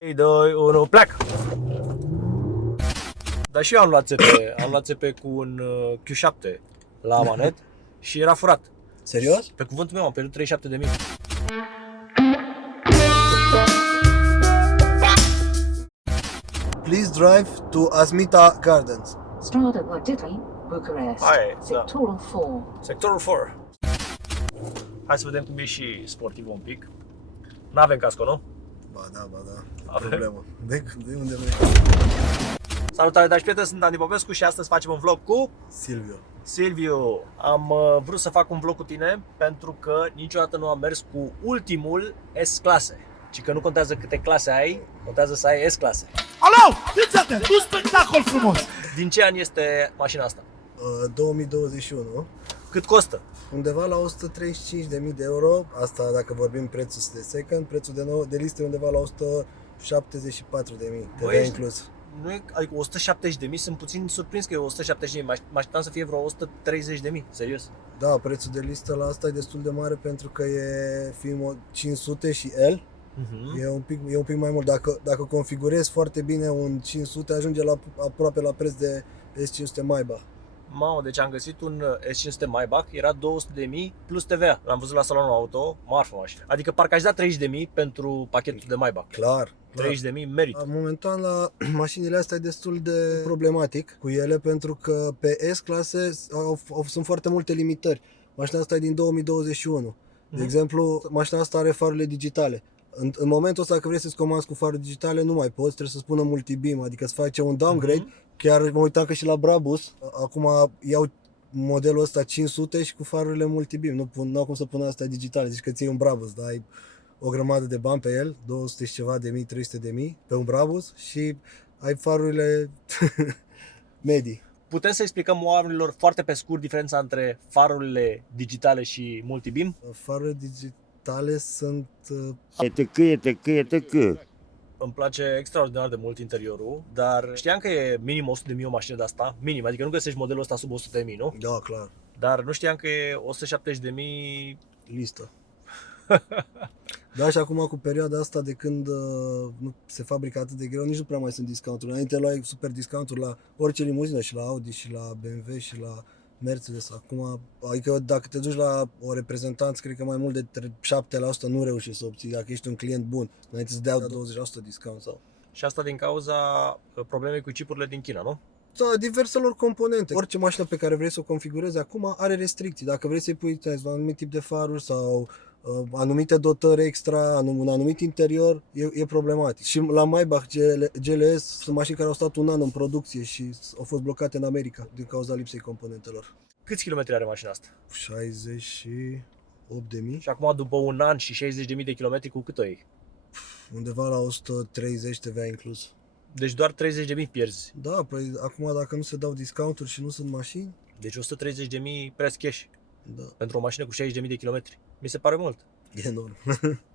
3, 2, 1, pleacă! Dar și eu am luat țepe cu un Q7 la manet și era furat. Serios? Pe cuvântul meu am pierdut 37.000. Please drive to Asmita Gardens. Strada Guarditli, Bucharest. Aia e, da. Sectorul 4. Sectorul 4. Hai să vedem cum e și sportiv un pic. N-avem casco, nu? Ba da, Avem. problemă. De unde vrei? Salutare, dragi prieteni, sunt Andy Popescu și astăzi facem un vlog cu Silviu. Silviu. Am vrut să fac un vlog cu tine pentru că niciodată nu am mers cu ultimul S-clase. Ci că nu contează câte clase ai, contează să ai S-clase. Alo! Fiți atent! Un spectacol frumos! Din ce an este mașina asta? 2021. Cât costă? Undeva la 135.000 de euro. Asta dacă vorbim prețul de second. Prețul de listă e undeva la 174.000. TVA Băi, inclus. Nu e, adică 170.000, sunt puțin surprins că e 170.000, mă așteptam să fie vreo 130.000, serios. Da, prețul de listă la asta e destul de mare pentru că e fiind 500 și L. E un pic mai mult. Dacă configurezi foarte bine un 500, ajunge aproape la preț de S500 Maybach. Mamă, deci am găsit un S500 Maybach, era 200.000 plus TVA. L-am văzut la salonul auto, marfă mașină. Adică parcă aș da 30.000 pentru pachetul de Maybach. Clar. 30.000 merită. Momentan la mașinile astea e destul de problematic cu ele pentru că pe S-clase sunt foarte multe limitări. Mașina asta e din 2021. De exemplu, mașina asta are farurile digitale. În momentul ăsta, dacă vrei să-ți comanzi cu faruri digitale, nu mai poți, trebuie să spună multibeam, adică să face un downgrade. Chiar mă uitam că și la Brabus, acum iau modelul ăsta 500 și cu farurile multibeam, nu au cum să pună astea digitale, deci că ții un Brabus, da? Ai o grămadă de bani pe el, 200 și ceva de mii, 300 de mii pe un Brabus și ai farurile medii. Putem să explicăm oamenilor foarte pe scurt diferența între farurile digitale și multibeam? Farurile digitale sunt... etc. Îmi place extraordinar de mult interiorul, dar știam că e minim 100.000 o mașină de asta, minim, adică nu găsești modelul ăsta sub 100.000, nu? Da, clar. Dar nu știam că e 170.000. Listă. Da, și acum cu perioada asta de când nu se fabrică atât de greu, nici nu prea mai sunt discounturi. Înainte luai super discounturi la orice limuzină, și la Audi, și la BMW, și la Mercedes. Acum, adică dacă te duci la o reprezentanță, cred că mai mult de 7% nu reușești să obții, dacă ești un client bun. Înainte să dea 20% discount sau... Și asta din cauza problemei cu chipurile din China, nu? Da, diverselor componente. Orice mașină pe care vrei să o configurezi acum are restricții. Dacă vrei să-i pui un anumit tip de faruri sau anumite dotări extra, un anumit interior, e problematic. Și la Maybach GLS sunt mașini care au stat un an în producție și au fost blocate în America din cauza lipsei componentelor. Câți kilometri are mașina asta? 68.000, Și acum după un an și 60.000 de kilometri, cu cât o iei? undeva la 130 TVA inclus. Deci doar 30.000 pierzi. Da, păi acum dacă nu se dau discounturi și nu sunt mașini, Deci 130.000 preț cash da, pentru o mașină cu 60.000 de kilometri. Mi se pare mult. e enorm.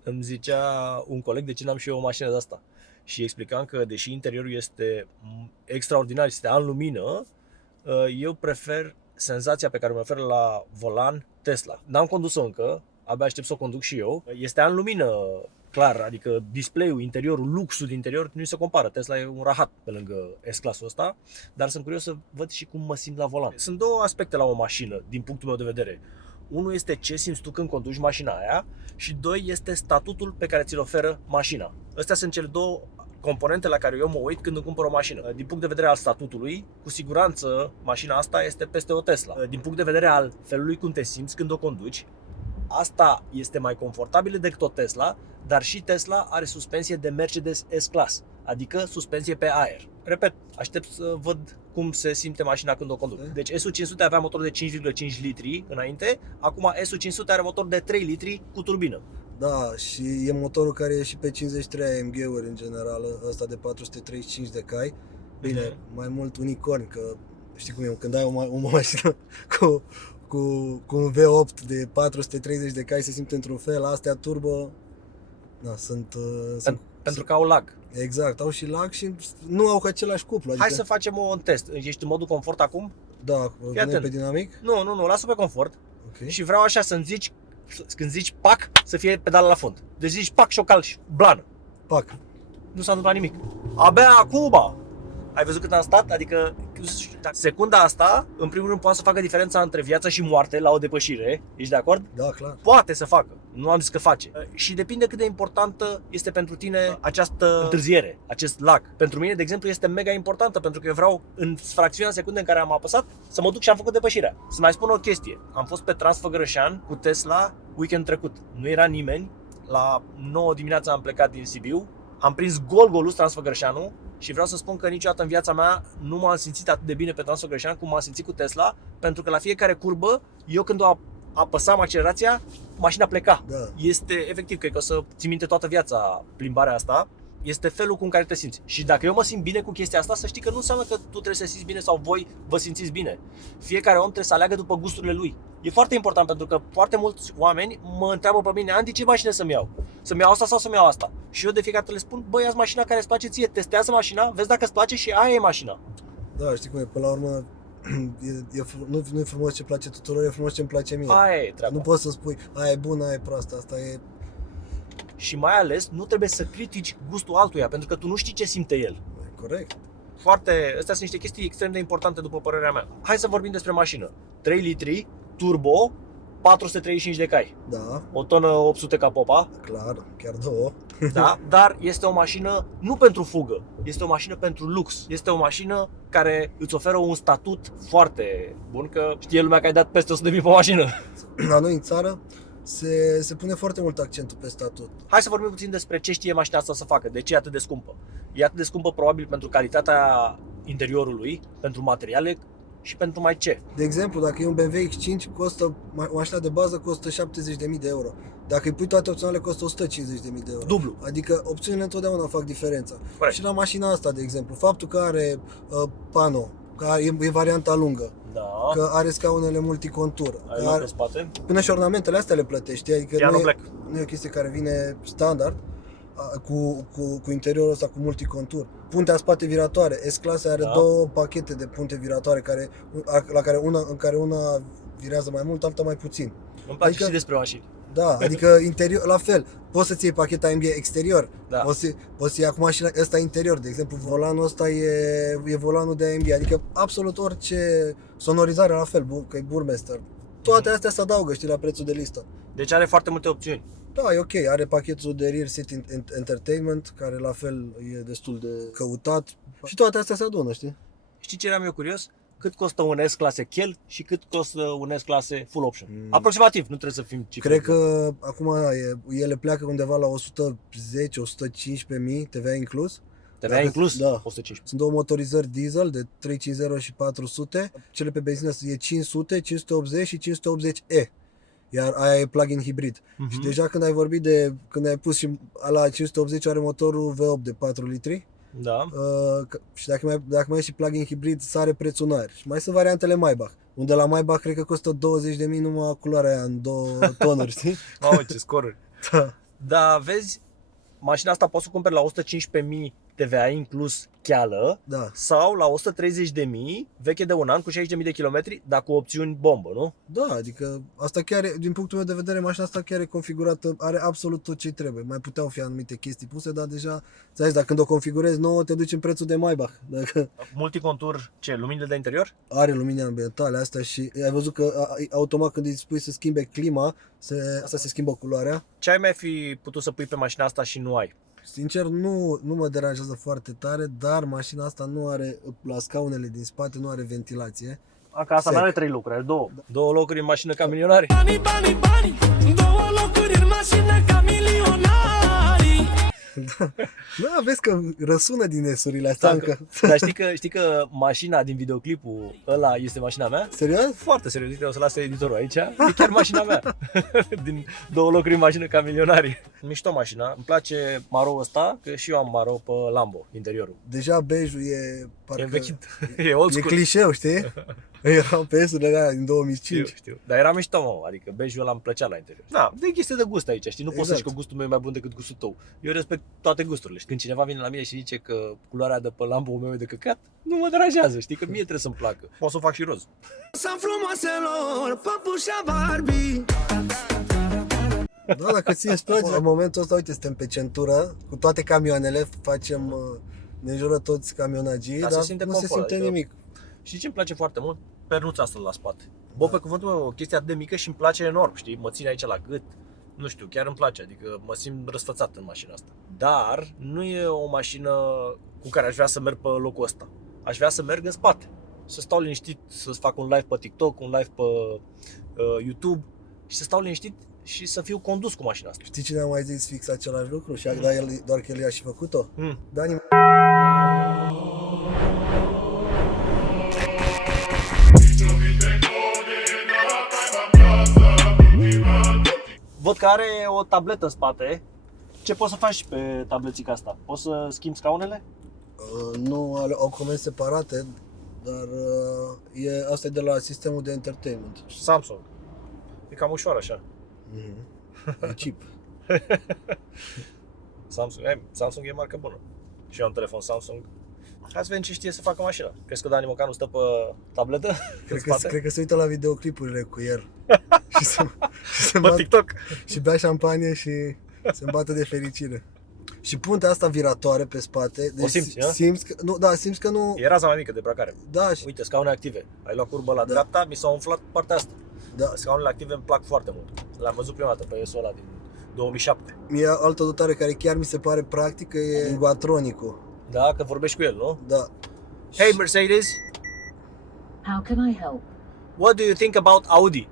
Îmi zicea un coleg de ce n-am și eu o mașină de asta. Și explicam că deși interiorul este extraordinar, este în lumină, eu prefer senzația pe care mi oferă la volan Tesla. N-am condus-o încă, abia aștept să o conduc și eu. Este în lumină, clar, adică display-ul, interiorul, luxul din interior nu se compară. Tesla e un rahat pe lângă S-clasul ăsta, dar sunt curios să văd și cum mă simt la volan. Sunt două aspecte la o mașină, din punctul meu de vedere. Unul este ce simți tu când conduci mașina aia și doi este statutul pe care ți-l oferă mașina. Astea sunt cele două componente la care eu mă uit când îmi cumpăr o mașină. Din punct de vedere al statutului, cu siguranță mașina asta este peste o Tesla. Din punct de vedere al felului cum te simți când o conduci, asta este mai confortabilă decât o Tesla, dar și Tesla are suspensie de Mercedes S-Class, adică suspensie pe aer. Repet, aștept să văd cum se simte mașina când o conduc. Deci S500 avea motor de 5,5 litri înainte, acum S500 are motor de 3 litri cu turbină. Da, și e motorul care e și pe 53 AMG-uri în general, ăsta de 435 de cai. Bine, mai mult unicorn, că știi cum e, când ai o mașină cu un V8 de 430 de cai se simte într-un fel, astea turbo, da, sunt Pentru că au lag. exact, au și lag și nu au același cuplu. Adică, Hai să facem un test. Ești în modul confort acum? Da, venim atent. pe dinamic. Nu, lasă pe confort. Ok. Și vreau așa să-mi zici, când zici pac, să fie pedala la fund. Deci zici pac și o calci, blană. Pac. nu s-a întâmplat nimic. Abia acum ai văzut cât am stat? Adică secunda asta, în primul rând, poate să facă diferența între viață și moarte la o depășire. Ești de acord? Da, clar. Poate să facă, nu am zis că face. Și depinde cât de importantă este pentru tine această întârziere, acest lag. Pentru mine, de exemplu, este mega importantă, pentru că eu vreau în fracțiunea secunde în care am apăsat să mă duc și am făcut depășirea. Să mai spun o chestie. Am fost pe Transfăgărășan cu Tesla weekend trecut. Nu era nimeni. La 9 dimineața am plecat din Sibiu. Am prins Golgolus, Transfăgărășanul, și vreau să spun că niciodată în viața mea nu m-am simțit atât de bine pe Transfăgărășan cum m-am simțit cu Tesla, pentru că la fiecare curbă, eu când apăsam accelerația, mașina pleca. Da. Este efectiv, cred că o să ții minte toată viața plimbarea asta. Este felul cu care te simți. Și dacă eu mă simt bine cu chestia asta, să știi că nu înseamnă că tu trebuie să simți bine sau voi vă simțiți bine. Fiecare om trebuie să aleagă după gusturile lui. E foarte important, pentru că foarte mulți oameni mă întreabă pe mine: Andy, ce mașină să-mi iau? Să-mi iau asta sau să-mi iau asta? Și eu de fiecare dată le spun: băi, ia-ți mașina care îți place ție, testează mașina, vezi dacă îți place și aia e mașina. Da, știi cum e, până la urmă, nu e frumos ce place tuturor, e frumos ce îmi place mie. Aia e treaba. Nu poți să spui, aia e bună, aia e proastă, asta e... Și mai ales, nu trebuie să critici gustul altuia, pentru că tu nu știi ce simte el. Corect. Astea sunt niște chestii extrem de importante după părerea mea. Hai să vorbim despre mașină. 3 litri, turbo, 435 de cai. Da, O tonă 800 ca popa, clar, chiar două. da? Dar este o mașină nu pentru fugă, este o mașină pentru lux. Este o mașină care îți oferă un statut foarte bun, că știe lumea că ai dat peste 100.000 pe mașină. La noi în țară se pune foarte mult accentul pe statut. Hai să vorbim puțin despre ce știe mașina asta să facă, de ce e atât de scumpă. E atât de scumpă probabil pentru calitatea interiorului, pentru materiale și pentru mai ce. De exemplu, dacă e un BMW X5, mașina de bază costă 70.000 de euro. Dacă îi pui toate opțiunile, costă 150.000 de euro. Dublu. Adică opțiunile întotdeauna fac diferența. Corect. Și la mașina asta, de exemplu, faptul că are pano, că e varianta lungă, Da. că are scaunele multicontur, Ai că loc pe spate? până și ornamentele astea le plătești, adică Piano nu black. e o chestie care vine standard cu interiorul ăsta cu multicontur. Puntea spate viratoare, S-clasa are Da. două pachete de punte viratoare în care una virează mai mult, alta mai puțin. Îmi place Adică- și despre mașini. Da, adică interior, la fel, poți să-ți iei pacheta AMG exterior, Da. poți să iei acum și ăsta interior, de exemplu, volanul ăsta e volanul de AMG, adică absolut orice sonorizare la fel, că e Burmester. Toate astea se adaugă, știi, la prețul de listă. Deci are foarte multe opțiuni. Da, e ok, are pachetul de Rear Seat Entertainment, care la fel e destul de căutat și toate astea se adună, știi? Știi ce eram eu curios? Cât costă un S-clase Kiel și cât costă un S-clase Full Option? Aproximativ, nu trebuie să fim cifre. Cred că acum ele pleacă undeva la 110-115 mii, TVA inclus. TVA inclus? Da. 115. Sunt două motorizări diesel de 350 și 400. Cele pe benzină e 500, 580 și 580e. Iar aia e plug-in hibrid. Și deja când ai pus și la 580 are motorul V8 de 4 litri. Da. Și dacă mai e și plug-in hibrid, sare prețul în aer. Și mai sunt variantele Maybach. Unde la Maybach cred că costă 20.000 numai culoarea aia în 2 tonuri, știi? Mamă, ce scoruri. Da. Dar vezi, mașina asta poți să o cumperi la 115.000 TVA inclus cheală Da. sau la 130.000 veche de un an cu 60.000 de kilometri, dar cu opțiuni bombă, nu? Da, adică asta chiar e, din punctul meu de vedere, mașina asta chiar e configurată, are absolut tot ce trebuie. Mai puteau fi anumite chestii puse, dar deja, ți-ai zis, dacă când o configurezi nouă, te duci în prețul de Maybach. Dacă Multicontur, ce, luminile de interior? are lumini ambientale astea și ai văzut că automat când îi spui să schimbe clima, asta se schimbă culoarea. Ce ai mai fi putut să pui pe mașina asta și nu ai? Sincer, nu mă deranjează foarte tare, dar mașina asta nu are, la scaunele din spate, nu are ventilație. Că asta Sec. nu are 3 lucruri, are 2. 2 locuri în mașină ca milionari. Banii, banii, banii, două locuri în mașină ca milionari. Da, vezi că răsună din esurile astea încă. Dar știi că mașina din videoclipul ăla este mașina mea? Serios? Foarte serios, uite, o să las editorul aici. E chiar mașina mea. Din 2 locuri în mașină ca milionari. Mișto mașina, îmi place maro ăsta, că și eu am maro pe Lambo, interiorul. Deja bejul e parcă... E învechit, e old E school. clișeu, știi? Erau pe esurile alea din 2005. Știu. Dar era mișto, mă, adică bejul ăla îmi plăcea la interior. Da, de chestie de gust aici, știi? Nu poți să zici că gustul meu e mai bun decât gustul tău. Eu respect toate gusturile. Și când cineva vine la mine și zice că culoarea de pe Lambo meu e de căcat, nu mă deranjează, știi? Că mie trebuie să-mi placă. Pot să o fac și roz. Sunt frumoaselor, păpușa Barbie. Da, dacă ție îți place. În momentul ăsta, uite, suntem pe centură, cu toate camioanele, facem, ne înjură toți camionagii, Dar dar se simte nu se confort, simte adică- nimic. Și ce îmi place foarte mult? Pernuța asta la spate. Bă, pe cuvântul meu, o chestie atât de mică și îmi place enorm, știi? Mă ține aici la gât. Nu știu, chiar îmi place, adică mă simt răsfățat în mașina asta. Dar nu e o mașină cu care aș vrea să merg pe locul ăsta. Aș vrea să merg în spate. Să stau liniștit, să fac un live pe TikTok, un live pe YouTube și să stau liniștit și să fiu condus cu mașina asta. Știi cine a mai zis fix același lucru? Și da, el, doar că el i-a și făcut-o? Dani. Văd că are o tabletă în spate. Ce poți să faci pe tablețica asta? Poți să schimbi scaunele? Nu au comenzi separate, dar asta e de la sistemul de entertainment. Samsung. E cam ușor așa. E cheap. Samsung e marcă bună. Și eu am telefon Samsung. Hai să vedem ce știe să facă mașina. Crezi că Dani Mocanu stă pe tabletă? Cred că se uită la videoclipurile cu el. și se Pe TikTok. și bea șampanie și se îmbată de fericire. Și puntea asta viratoare pe spate, deci O simți, a? simți că nu... E raza mai mică de bracare. Da, și, Uite, scaune active. Ai luat curbă la dreapta, mi s-a umflat partea asta. da. Scaunele active îmi plac foarte mult. Le-am văzut prima dată pe iOS-ul ăla din 2007. Mie altă dotare care chiar mi se pare practică e Linguatronicul. Da, că vorbești cu el, nu? Da. Hey Mercedes, How can I help? what do you think about Audi?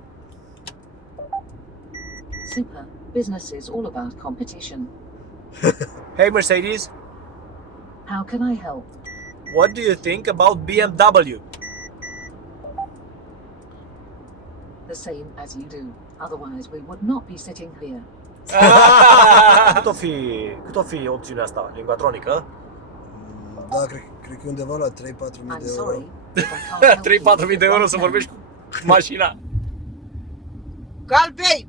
Super. Business is all about competition. Hey Mercedes, How can I help? what do you think about BMW? The same as you do. Otherwise, we would not be sitting here. Cât o fi opțiunea asta, linguatronică? Da, cred că e undeva la 3-4 mii I'm de euro. sorry. if I can't help you 3-4 mii de euro right să now. vorbești cu mașina. Call baby!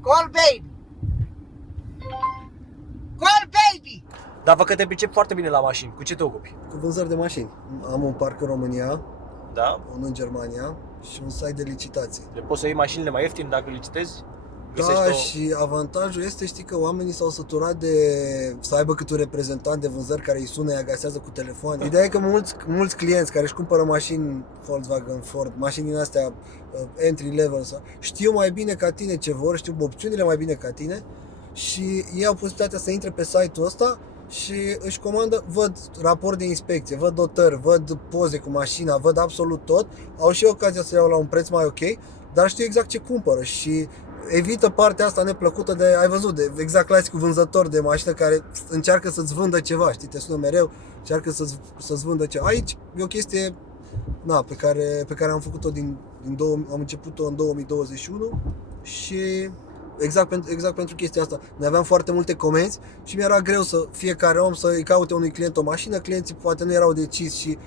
Call baby! Call baby! Dar văd că te pricep foarte bine la mașini. Cu ce te ocupi? Cu vânzări de mașini. Am un parc în România, Da? unul în Germania și un site de licitații. Le poți să iei mașinile mai ieftine dacă licitezi? Da, și avantajul este, știi, că oamenii s-au săturat de să aibă câte un reprezentant de vânzări care îi sună, îi agasează cu telefon. Ideea e că mulți clienți care își cumpără mașini Volkswagen, Ford, mașini din astea entry level, știu mai bine ca tine ce vor, știu opțiunile mai bine ca tine și ei au posibilitatea să intre pe site-ul ăsta și își comandă, văd raport de inspecție, văd dotări, văd poze cu mașina, văd absolut tot, au și ocazia să iau la un preț mai ok, dar știu exact ce cumpără și evită partea asta neplăcută de, ai văzut, de exact clasicul vânzător de mașină care încearcă să-ți vândă ceva, știi, te sună mereu, încearcă să-ți vândă ceva. Aici e o chestie pe care am făcut-o am început-o în 2021 și exact pentru chestia asta. Noi aveam foarte multe comenzi și mi-era greu să fiecare om să-i caute unui client o mașină, clienții poate nu erau decis și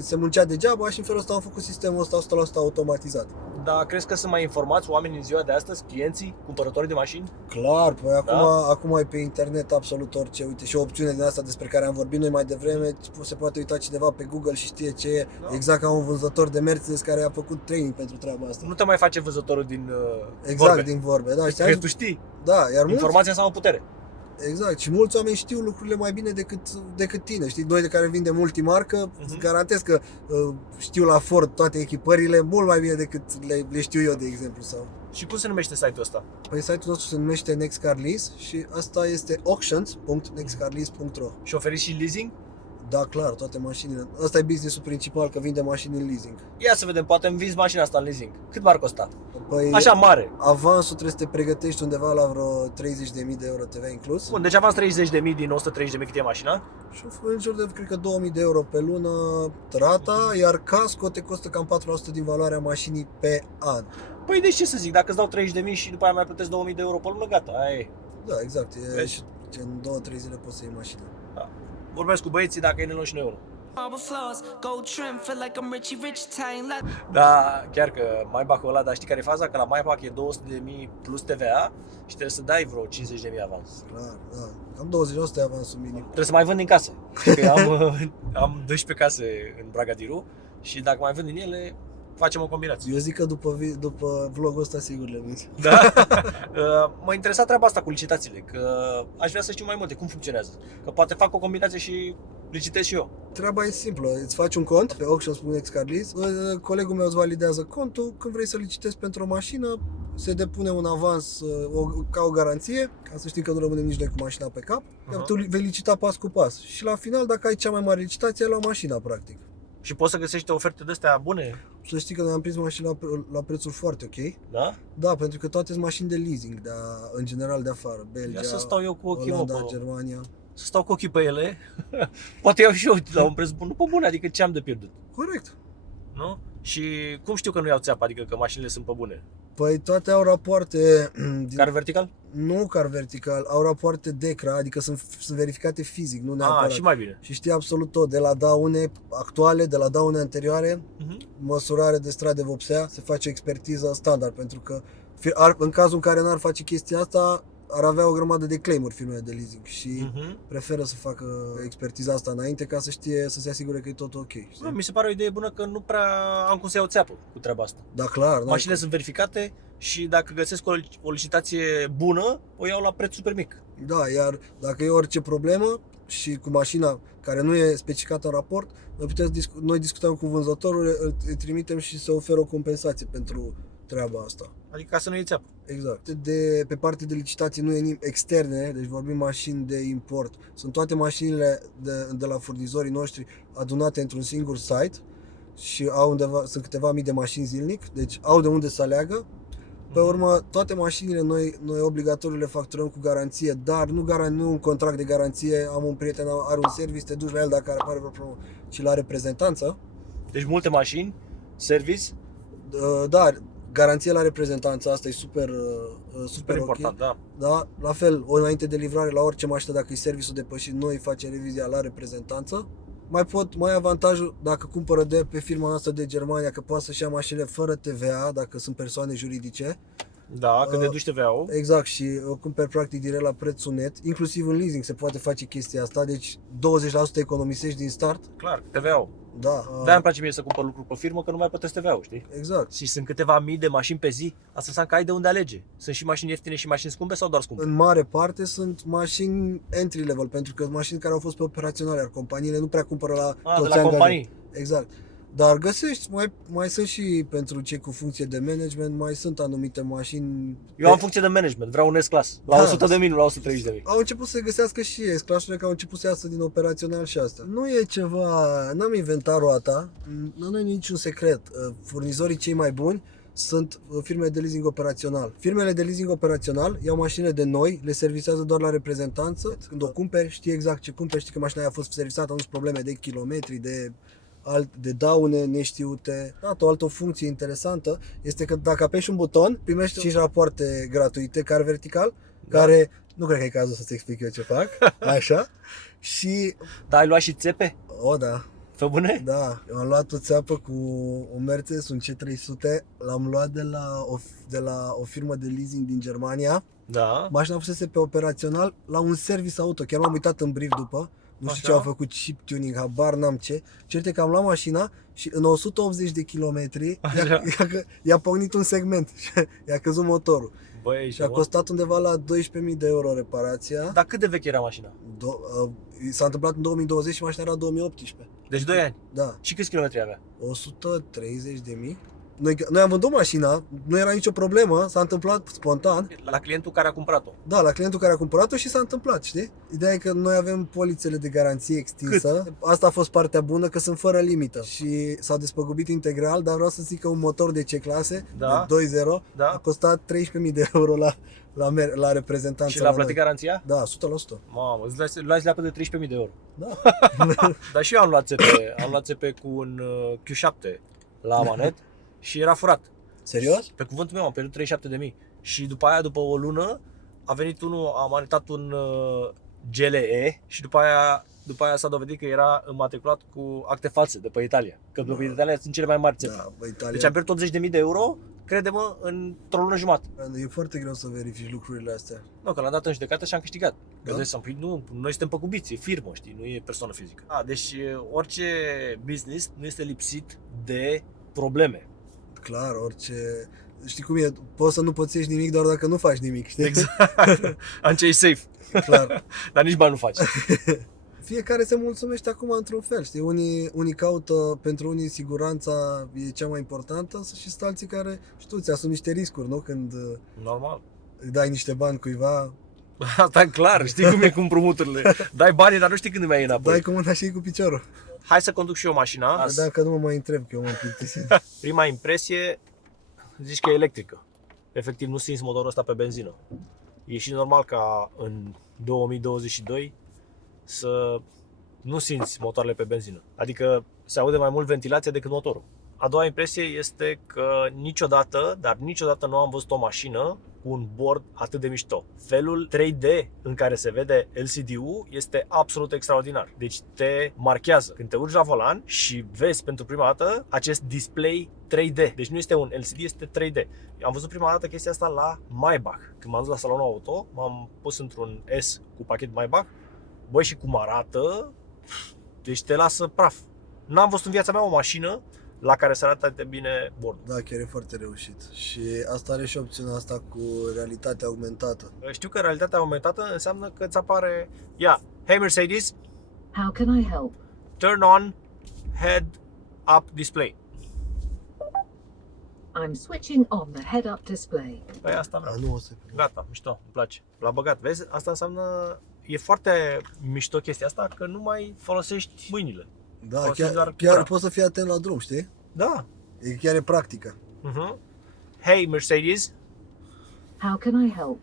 se muncea degeaba și în felul ăsta am făcut sistemul ăsta 100% automatizat. Dar crezi că sunt mai informați oamenii în ziua de astăzi, clienții, cumpărătorii de mașini? Clar, păi Da? acum e pe internet absolut orice, uite, și o opțiune din asta despre care am vorbit noi mai devreme, se poate uita cineva pe Google și știe ce e, Da. exact ca un vânzător de Mercedes care a făcut training pentru treaba asta. Nu te mai face vânzătorul din Exact, vorbe. din vorbe, da, Că tu știi. da, iar mulți, Informația înseamnă putere. exact, și mulți oameni știu lucrurile mai bine decât tine, știi, noi de care vindem multimarcă, îți garantez că știu la Ford toate echipările mult mai bine decât le știu eu, de exemplu, sau... Și cum se numește site-ul ăsta? Păi site-ul nostru se numește Next Car Lease și asta este auctions.nextcarlease.ro. Și oferiți și leasing? Da, clar, toate mașinile. Ăsta e business-ul principal, că vinde mașini în leasing. Ia să vedem, poate îmi vinzi mașina asta în leasing. Cât m-ar costa? Păi, Așa mare. avansul trebuie să te pregătești undeva la vreo 30.000 de euro TVA inclus. Bun, deci avans 30.000 din 130.000 cât e mașina? Și în jur de, cred că 2000 de euro pe lună rata, iar casco te costă cam 4% din valoarea mașinii pe an. Păi deci ce să zic, dacă îți dau 30.000 și după aia mai plătesc 2.000 de euro pe lună, gata, aia e. Da, exact. Vezi? În 2-3 zile poți să iei mașina. Vorbesc cu băieții dacă e ne luăm și noi unul. Marble floors, gold trim, feel like I'm Richie Rich, tying like Da, chiar că Maybach-ul ăla, dar știi care e faza? Că la Maybach e 200.000 plus TVA și trebuie să dai vreo 50.000 avans. Clar, da. Cam 20% e avansul minim. Trebuie să mai vând din case. Știi că am 12 case în Bragadiru și dacă mai vând din ele, facem o combinație. Eu zic că după vlogul ăsta sigur le vinzi. Da? Mă interesa treaba asta cu licitațiile, că aș vrea să știu mai multe, cum funcționează. Că poate fac o combinație și licitez și eu. Treaba e simplă, îți faci un cont pe auctions.xcarlis, colegul meu îți validează contul, când vrei să licitezi pentru o mașină, se depune un avans ca o garanție, ca să știi că nu rămânem nici noi cu mașina pe cap, iar tu vei licita pas cu pas. Și la final, dacă ai cea mai mare licitație, ai luat mașina, practic. Și poți să găsești oferte de astea bune? Să știi că noi am prins mașina la prețuri foarte ok. Da? Da, pentru că toate sunt mașini de leasing, în general de afară. Belgia, Ia să stau eu cu ochii, Olanda, mă, Germania. să stau cu ochii pe ele. Poate iau și eu la un preț bun, nu pe bune, adică ce am de pierdut, Corect. nu? Și cum știu că nu iau țeapă, adică că mașinile sunt pe bune? Păi toate au rapoarte, Car vertical? nu car vertical, au rapoarte DECRA, adică sunt verificate fizic, nu neapărat. Și mai bine. Și știi absolut tot, de la daune actuale, de la daune anterioare, măsurare de strat de vopsea, se face expertiză standard, pentru că în cazul în care n-ar face chestia asta, ar avea o grămadă de claim-uri firmele de leasing și preferă să facă expertiza asta înainte ca să știe, să se asigure că e tot ok. Știi? Mi se pare o idee bună că nu prea am cum să iau țeapă cu treaba asta. Da, clar. Mașinile sunt verificate și dacă găsesc o licitație bună, o iau la preț super mic. Da, iar dacă e orice problemă și cu mașina care nu e specificată în raport, noi discutăm cu vânzătorul, îi trimitem și se oferă o compensație pentru treaba asta. Adică ca să nu iei țeapă. Exact. Pe partea de licitație nu e nimic externe, deci vorbim mașini de import. Sunt toate mașinile de la furnizorii noștri adunate într-un singur site și sunt câteva mii de mașini zilnic, deci au de unde să aleagă. Pe urmă, toate mașinile noi obligatoriu le facturăm cu garanție, dar nu un contract de garanție. Am un prieten, are un service, te duci la el dacă apare vreo problemă, ci la reprezentanță. Deci multe mașini, service. Da, garanție la reprezentanță, asta e super important, ok. Da, la fel, înainte de livrare la orice mașină, dacă e serviciul depășit, noi facem revizia la reprezentanță. Mai avantajul dacă cumpără de pe firma noastră de Germania, că poate să-și ia mașinile fără TVA, dacă sunt persoane juridice. Da, când deduci TVA-ul. Exact, și o cumperi practic direct la prețul net, inclusiv în leasing se poate face chestia asta, deci 20% economisești din start. Clar, TVA-ul. Da. De-aia îmi place mie să cumpăr lucruri pe firmă, că nu mai plătesc TVA-ul, știi? Exact. Și sunt câteva mii de mașini pe zi, asta înseamnă că ai de unde alege. Sunt și mașini ieftine și mașini scumpe sau doar scumpe? În mare parte sunt mașini entry level, pentru că sunt mașini care au fost pe operaționale, iar companiile nu prea cumpără la toți de la companii. Exact. Dar găsești, mai sunt și pentru cei cu funcție de management, mai sunt anumite mașini. Eu am funcție de management, vreau un S-Class. La 100.000, nu la 130.000. Au început să găsească și S-Class-urile, că au început să iasă din operațional și asta. Nu e ceva, n-am inventat roata, nu e niciun secret. Furnizorii cei mai buni sunt firmele de leasing operațional. Firmele de leasing operațional iau mașinile de noi, le servisează doar la reprezentanță. Când o cumperi, știi exact ce cumperi, știi că mașina aia a fost servisată, nu sunt probleme de kilometri, de daune neștiute. O altă funcție interesantă este că dacă apeși un buton, primești 5 rapoarte gratuite, car vertical, care nu cred că e cazul să-ți explic eu ce fac, așa. Și... Da, ai luat și țepe? O, da. Pe bune? Da, eu am luat o țeapă cu un Mercedes, un C300, l-am luat de la o firmă de leasing din Germania. Da. Mașina fusese pe operațional la un service auto, chiar m-am uitat în brief după. Nu știu ce au făcut, chip tuning, habar n-am ce. Cert că am luat mașina și în 180 de kilometri i-a pornit un segment și i-a căzut motorul. Băi, și a costat undeva la 12.000 de euro reparația. Dar cât de veche era mașina? S-a întâmplat în 2020 și mașina era 2018. Deci 2 ani? Da. Și câți kilometri avea? 130.000. Noi am vândut mașina, nu era nicio problemă, s-a întâmplat spontan. La clientul care a cumpărat-o? Da, la clientul care a cumpărat-o și s-a întâmplat, știi? Ideea e că noi avem polițele de garanție extinsă. Cât? Asta a fost partea bună, că sunt fără limită și s-au despăgubit integral, dar vreau să zic că un motor de C-clase, de 2.0, a costat 13.000 de euro la reprezentanță. Și l-a plătit garanția? Da, 100%. Mamă, îți luați leapă de 13.000 de euro. Da. Dar și eu am luat țepe cu un Q7 la Amanet. Și era furat. Serios? Pe cuvântul meu am pierdut 37.000. Și după aia, după o lună, a venit unul, a manetat un GLE și după aia s-a dovedit că era înmatriculat cu acte false de pe Italia. Că pe Italia sunt cele mai mari țepe. Da, pe Italia. Deci am pierdut 80.000 de euro, crede-mă, într-o lună jumătate. E foarte greu să verifici lucrurile astea. Nu, că l-am dat în judecată și am câștigat. Da? Că nu, noi suntem păcubiți, e firmă, știi, nu e persoană fizică. Deci orice business nu este lipsit de probleme. Clar, orice... Știi cum e? Poți să nu pățești nimic doar dacă nu faci nimic, știi? Exact. Atunci e safe. Clar. Dar nici bani nu faci. Fiecare se mulțumește acum într-un fel, știi? Unii caută, pentru unii siguranța e cea mai importantă și sunt alții care, știu, ți asumi niște riscuri, nu? Când Normal. îi dai niște bani cuiva, Asta e clar, știi cum e cu împrumuturile. Dai banii, dar nu știi când îmi iei înapoi. dai cu mâna și cu piciorul. Hai să conduc și eu mașina. Credeam că nu mă mai întreb, că eu m-am plictisit. Prima impresie, zici că e electrică. Efectiv, nu simți motorul ăsta pe benzină. E și normal ca în 2022 să nu simți motoarele pe benzină. Adică se aude mai mult ventilația decât motorul. A doua impresie este că niciodată, dar niciodată nu am văzut o mașină cu un bord atât de mișto. Felul 3D în care se vede LCD-ul este absolut extraordinar. Deci te marchează când te urci la volan și vezi pentru prima dată acest display 3D. Deci nu este un LCD, este 3D. Am văzut prima dată chestia asta la Maybach. Când m-am dus la salonul auto, m-am pus într-un S cu pachet Maybach. Băi, și cum arată, deci te lasă praf. N-am văzut în viața mea o mașină la care să arată atât de bine bordul. Da, chiar e foarte reușit. Și asta are și opțiunea asta cu realitatea augmentată. Știu că realitatea aumentată înseamnă că îți apare, hey Mercedes, How can I help? turn on head up display. I'm switching on the head-up display. Păi asta vreau. Nu o să... Gata, mișto, îmi place. L-a băgat, vezi? Asta înseamnă, e foarte mișto chestia asta, că nu mai folosești mâinile. Da, Folosesc doar chiar gura. poți să fii atent la drum, știi? Da. Chiar e practică. Hey Mercedes, How can I help?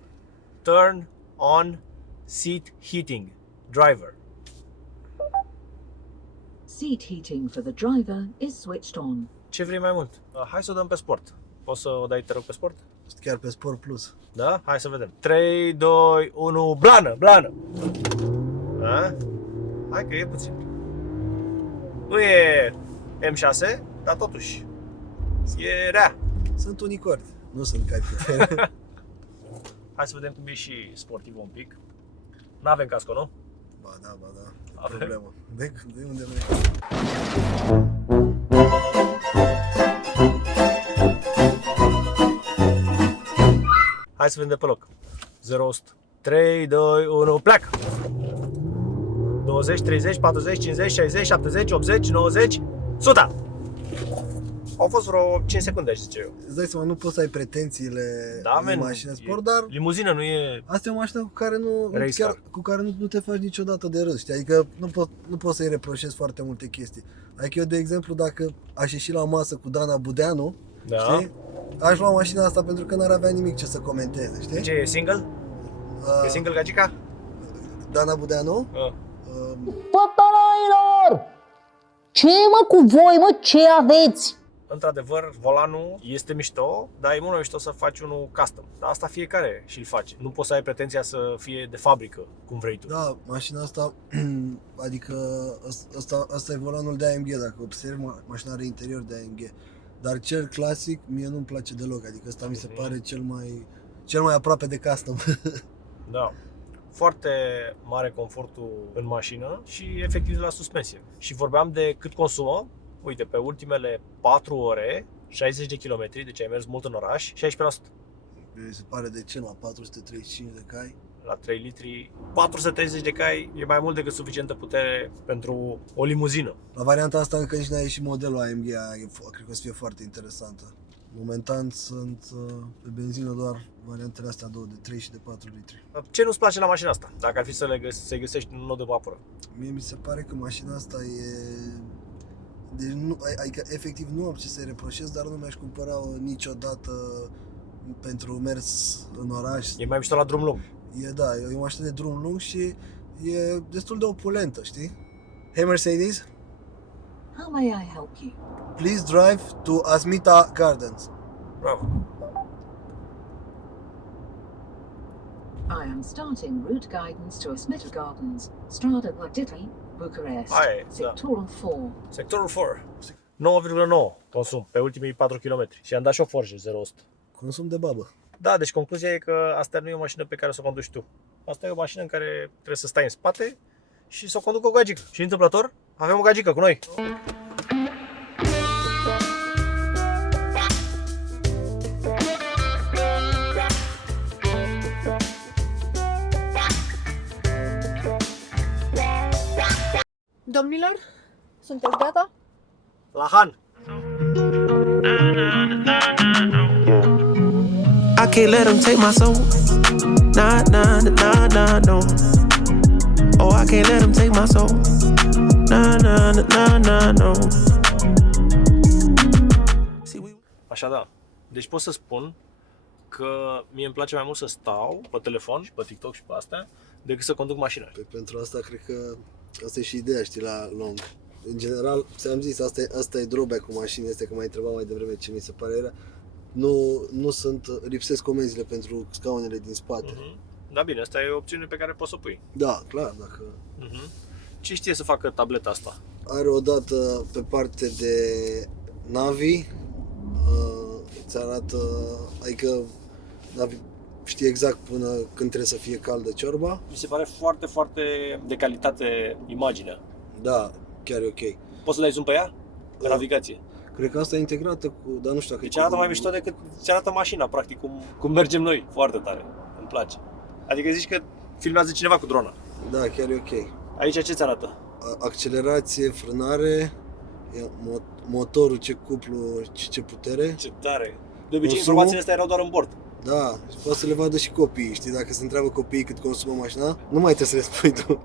turn on seat heating, driver. Seat heating for the driver is switched on. Ce vrei mai mult? Hai să o dăm pe sport. Poți să o dai, te rog, pe sport? Chiar pe Sport Plus. Da? Hai să vedem. 3, 2, 1, blană, blană! A? Hai că e puțin. Nu e M6, dar totuși e rea. Sunt unicorni, nu sunt ca tine. Hai să vedem cum e și sportiv un pic. N-avem casco, nu? Ba da, e Avem? problemă. De unde vrei? Hai să vedem de pe loc. 0-100. 3, 2, 1, pleacă! 20, 30, 40, 50, 60, 70, 80, 90, 100! Au fost vreo 5 secunde, aș zice eu. Îți dai seama, nu poți să ai pretențiile Da, de men, mașină sport, e dar limuzină, nu e... asta e o mașină cu care Race car. cu care nu te faci niciodată de râs, știi? Adică nu poți să-i reproșezi foarte multe chestii. Adică eu, de exemplu, dacă aș ieși la masă cu Dana Budeanu, Da. știi? Aș lua mașina asta pentru că n-ar avea nimic ce să comenteze, știi? Ce, e single? E single gagica? Dana Budeanu? Fătărailor! Ce mă cu voi, mă? Ce aveți? Într-adevăr, volanul este mișto, dar e mult mai mișto să faci unul custom. Dar asta fiecare și-l face. Nu poți să ai pretenția să fie de fabrică, cum vrei tu. Da, mașina asta, adică asta e volanul de AMG, dacă observi, mașina are interior de AMG. Dar cel clasic, mie nu-mi place deloc, adică ăsta mi se pare cel mai aproape de custom. Da. Foarte mare confortul în mașină și efectiv la suspensie. Și vorbeam de cât consumă. Uite, pe ultimele 4 ore, 60 de kilometri, deci ai mers mult în oraș, 16%. Mi se pare de ce la 435 de cai? La 3 litri, 430 de cai e mai mult decât suficientă putere pentru o limuzină. La varianta asta încă nici n-a ieșit modelul AMG, cred că o să fie foarte interesantă. Momentan sunt pe benzină doar variantele astea două, de 3 și de 4 litri. Ce nu-ți place la mașina asta, dacă ar fi să-i găsești un nod de vaporă? Mie mi se pare că mașina asta e... Deci nu, adică efectiv nu am ce să-i reproșez, dar nu mi-aș cumpăra-o niciodată pentru mers în oraș. E mai mișto la drum lung. E o mașină de drum lung și e destul de opulentă, știi? Hey Mercedes, How may I help you? please drive to Asmita Gardens. Bravo. I am starting route guidance to Asmita Gardens, Strada Gladitli, Bucharest, Aia e, da. Sectoral 4. Sectorul 4. 9,9 consum pe ultimii 4 km. Și am dat și o Forge 0-100. Consum de babă. Da, deci concluzia e că asta nu e o mașină pe care să o conduci tu. Asta e o mașină în care trebuie să stai în spate și să o conducă o gagică. Și întâmplător, avem o gagică cu noi. Domnilor, sunteți gata? La Han! I can't let them take my soul. Nah, nah, nah, nah, no. Oh, I can't let them take my soul. Nah, nah, nah, nah, no. Așa da. Deci pot să spun că mie îmi place mai mult să stau pe telefon și pe TikTok și pe astea decât să conduc mașina. Păi pentru asta cred că asta e și ideea, știi, la lung. În general, ți-am zis, asta e drawback cu mașini, este că m-ai întrebat mai devreme ce mi se pare era. Nu lipsesc comenzile pentru scaunele din spate. Da, bine, asta e o opțiune pe care poți să o pui. Da, clar, dacă... Ce știe să facă tableta asta? Are o dată pe parte de Navi, îți arată, adică Navi știe exact până când trebuie să fie caldă ciorba. Mi se pare foarte, foarte de calitate imaginea. Da, chiar e ok. Poți să dai zoom pe ea? Pe navigație. Cred că asta e integrată cu, dar nu știu dacă Deci arată mai mișto decât ți arată mașina, practic, cum mergem noi. Foarte tare. Îmi place. Adică zici că filmează cineva cu drona. Da, chiar e ok. Aici ce ți arată? Accelerație, frânare, motorul, ce cuplu și ce putere. Ce tare! De obicei informațiile astea erau doar în bord. Da, și poate să le vadă și copiii, știi, dacă se întreabă copiii cât consumă mașina, nu mai trebuie să le spui tu,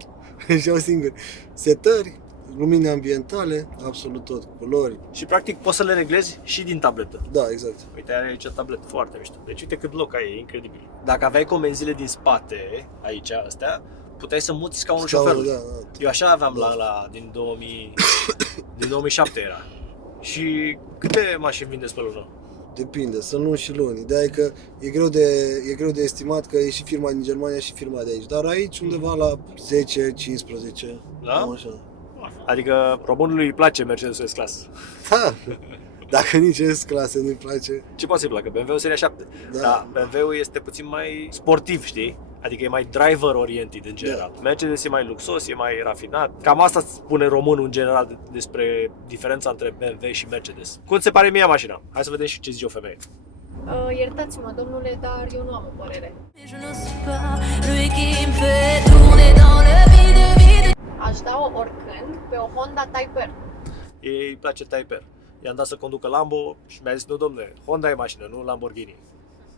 își iau singuri. Setări, lumini ambientale, absolut tot, culori. Și practic poți să le reglezi și din tabletă. Da, exact. Uite, are aici o tabletă foarte mișto. Deci uite cât loc ai, e incredibil. Dacă aveai comenzile din spate, aici, astea, puteai să muți scaunul șoferului. Da. Eu așa aveam din 2000, din 2007 era. Și câte mașini vindeți pe lună? Depinde, sunt luni și luni. Ideea e că e greu de estimat că e și firma din Germania și firma de aici. Dar aici undeva la 10-15. Da? Așa. Adică românului îi place Mercedes S-Class. Da. Dacă nici S-clase nu-i place. Ce poate să-i placă? BMW-ul seria 7. Da. Dar BMW-ul este puțin mai sportiv, știi? Adică e mai driver-oriented în general. Da. Mercedes e mai luxos, e mai rafinat. Cam asta spune românul în general despre diferența între BMW și Mercedes. Cum ți se pare mie mașina? Hai să vedem și ce zice o femeie. Iertați-mă, domnule, dar eu nu am o părere. Aș da-o oricând pe o Honda Type R. Ei îi place Type R. I-am dat să conducă Lambo și mi-a zis, nu domne, Honda e mașină, nu Lamborghini.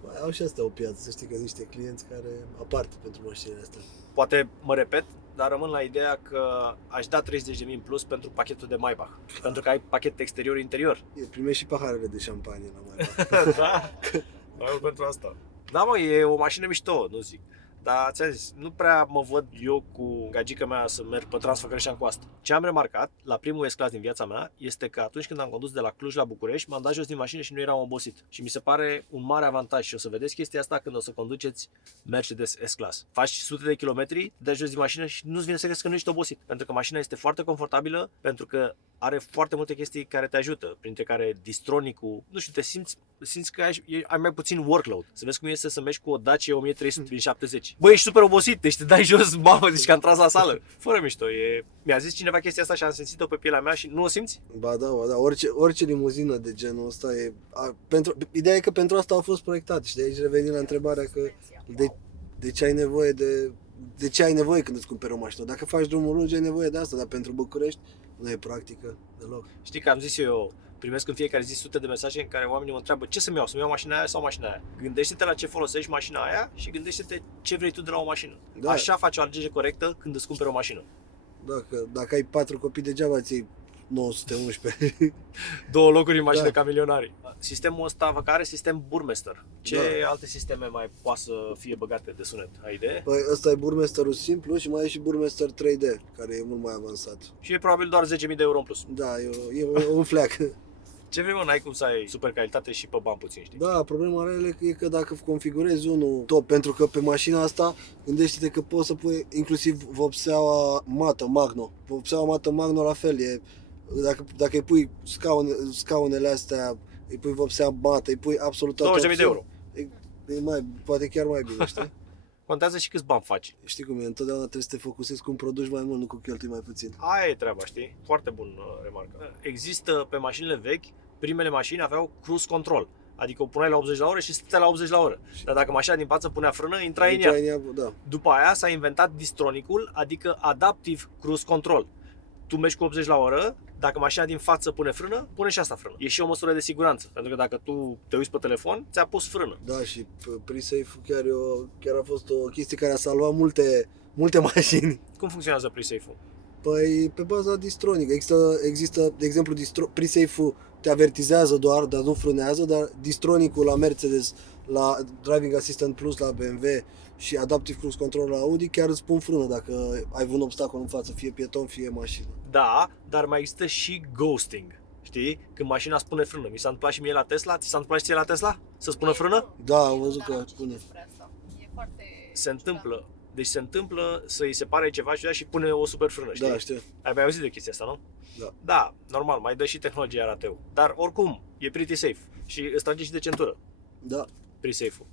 Mai au și astea o piață, să știi că sunt niște clienți care aparte pentru mașinile astea. Poate mă repet, dar rămân la ideea că aș da 30.000 în plus pentru pachetul de Maybach. Pentru că ai pachet exterior-interior. Primești și paharele de șampanie la Maybach. Da, mai pentru asta. Da, mă, e o mașină mișto, nu zic. Dar ți-am zis, nu prea mă văd eu cu gagica mea să merg pe Transfăgăreșan cu asta. Ce am remarcat la primul S-Class din viața mea este că atunci când am condus de la Cluj la București, m-am dat jos din mașină și nu eram obosit. Și mi se pare un mare avantaj și o să vedeți chestia asta când o să conduceți Mercedes S-Class. Faci sute de kilometri, dai jos din mașină și nu-ți vine să crezi că nu ești obosit. Pentru că mașina este foarte confortabilă, pentru că are foarte multe chestii care te ajută, printre care Distronic-ul, nu știu, te simți că ai mai puțin workload. Să vezi cum este să mergi cu o Dacia 1300 din 70. Băi, ești super obosit, deci te dai jos, mamă, zici că am tras la sală. Fără mișto, mi-a zis cineva chestia asta și am simțit-o pe pielea mea și nu o simți? Ba da, orice limuzină de genul ăsta e... Ideea e că pentru asta au fost proiectate și de aici reveni la întrebarea că de ce ai nevoie de ce ai nevoie când îți cumperi o mașină. Dacă faci drumul lungi, ai nevoie de asta, dar pentru București nu e practică deloc. Știi că am zis eu, primesc în fiecare zi sute de mesaje în care oamenii mă întreabă ce să-mi iau mașina aia sau mașina aia. Gândește-te la ce folosești mașina aia și gândește-te ce vrei tu de la o mașină. Da. Așa faci o alegere corectă când îți cumperi o mașină. Dacă ai 4 copii, degeaba ți iei 911. 2 locuri în mașină ca milionari. Sistemul ăsta are sistem Burmester. Ce alte sisteme mai poate să fie băgate de sunet? Ai idee? Păi ăsta e Burmesterul simplu și mai e și Burmester 3D, care e mult mai avansat. Și e probabil doar 10.000 de euro în plus. Da, e un fleac. Ce vrei, mă, n-ai cum să ai super calitate și pe bani puțin, știi? Da, problema reală e că dacă configurezi unul top, pentru că pe mașina asta, gândește-te că poți să pui inclusiv vopseaua mată, Magno. Vopseaua mată Magno la fel, dacă îi pui scaunele astea, îi pui vopsea mată, îi pui absolut toate 20.000 de euro. Poate chiar mai bine, știi? Contează și câți bani faci. Știi cum e, întotdeauna trebuie să te focusezi cum produci mai mult, nu cu cheltui mai puțin. Aia e treaba, știi? Foarte bun remarcă. Există pe mașinile vechi, primele mașini aveau cruise control. Adică o puneai la 80 la oră și stăteai la 80 la oră. Dar dacă mașina din față punea frână, intrai în ea. Da. După aia s-a inventat Distronic-ul, adică Adaptive Cruise Control. tu mergi cu 80 la oră, dacă mașina din față pune frână, pune și asta frână. E și o măsură de siguranță, pentru că dacă tu te uiți pe telefon, ți-a pus frână. Da, și pre-safe-ul chiar a fost o chestie care a salvat multe mașini. Cum funcționează pre-safe-ul? Păi pe baza Distronic. Există, de exemplu, pre-safe-ul te avertizează doar, dar nu frânează, dar Distronic-ul la Mercedes, la Driving Assistant Plus la BMW și Adaptive Cruise Control la Audi chiar îți pun frână dacă ai un obstacol în față, fie pieton, fie mașină. Da, dar mai există și ghosting. Știi? Când mașina spune frână. Mi s-a întâmplat și mie la Tesla. Ți s-a întâmplat și ție la Tesla? Să spună frână? Da, am văzut că spune. E foarte... Se întâmplă. Deci se întâmplă să îi se pare ceva și pune o super frână, știi? Da, știu. Ai mai auzit de chestia asta, nu? Da. Da, normal, mai dă și tehnologia rateu. Dar oricum, e pretty safe. Și îți trage și de centură. Da. Pre-safe-ul.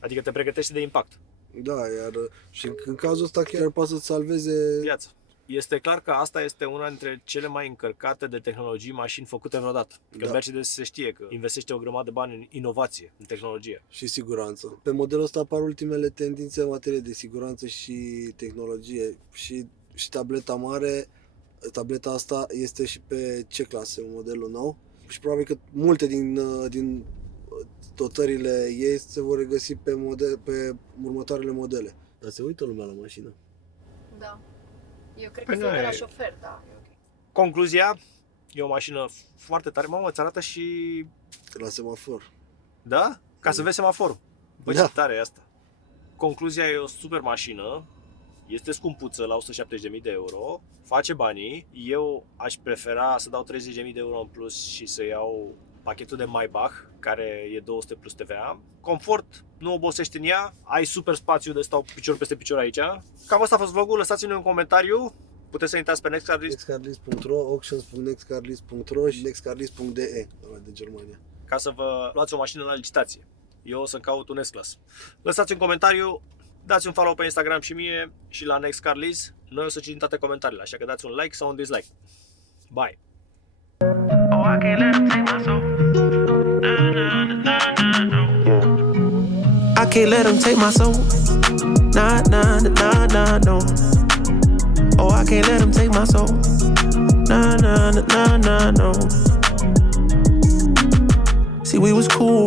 Adică te pregătește de impact. Da, iar și în cazul ăsta chiar poate să-ți salveze Viața. Este clar că asta este una dintre cele mai încărcate de tehnologii mașini făcute vreodată. Că Da. Mercedes se știe că investește o grămadă de bani în inovație, în tehnologie. și siguranță. Pe modelul ăsta apar ultimele tendințe în materie de siguranță și tehnologie și tableta mare. Tableta asta este și pe C-clasă, un modelul nou. Și probabil că multe din dotările ei se vor regăsi pe următoarele modele. Dar se uită lumea la mașină. Da. Eu cred Păi că se nu uită e- la șofer, da. E ok. Concluzia, e o mașină foarte tare. Mamă, îți arată și... La semafor. Da? Ca să vezi semaforul. Băi, Da. ce tare e asta. Concluzia, e o super mașină. Este scumpuță la 170.000 de euro. Face banii. Eu aș prefera să dau 30.000 de euro în plus și să iau pachetul de Maybach, care e 200 plus TVA. Confort, nu obosești în ea. Ai super spațiu de stau picior peste picior aici. Cam asta a fost vlogul. Lăsați-ne un comentariu. Puteți să intrați pe Nextcarlist Nextcarlist.ro, auctions.nextcarlist.ro și nextcarlist.de, ăla de Germania. ca să vă luați o mașină la licitație. Eu o să caut un S-Class. Lăsați un comentariu, dați un follow pe Instagram și mie și la Nextcarlist. Noi o să citim toate comentariile, așa că dați un like sau un dislike. Bye! Oh, I can't let him take my soul. Nah, nah, nah, nah, nah, no. I can't let him take my soul. Nah, nah, nah, nah, no. Oh, I can't let him take my soul. Nah, nah, nah, nah, no. See, we was cool.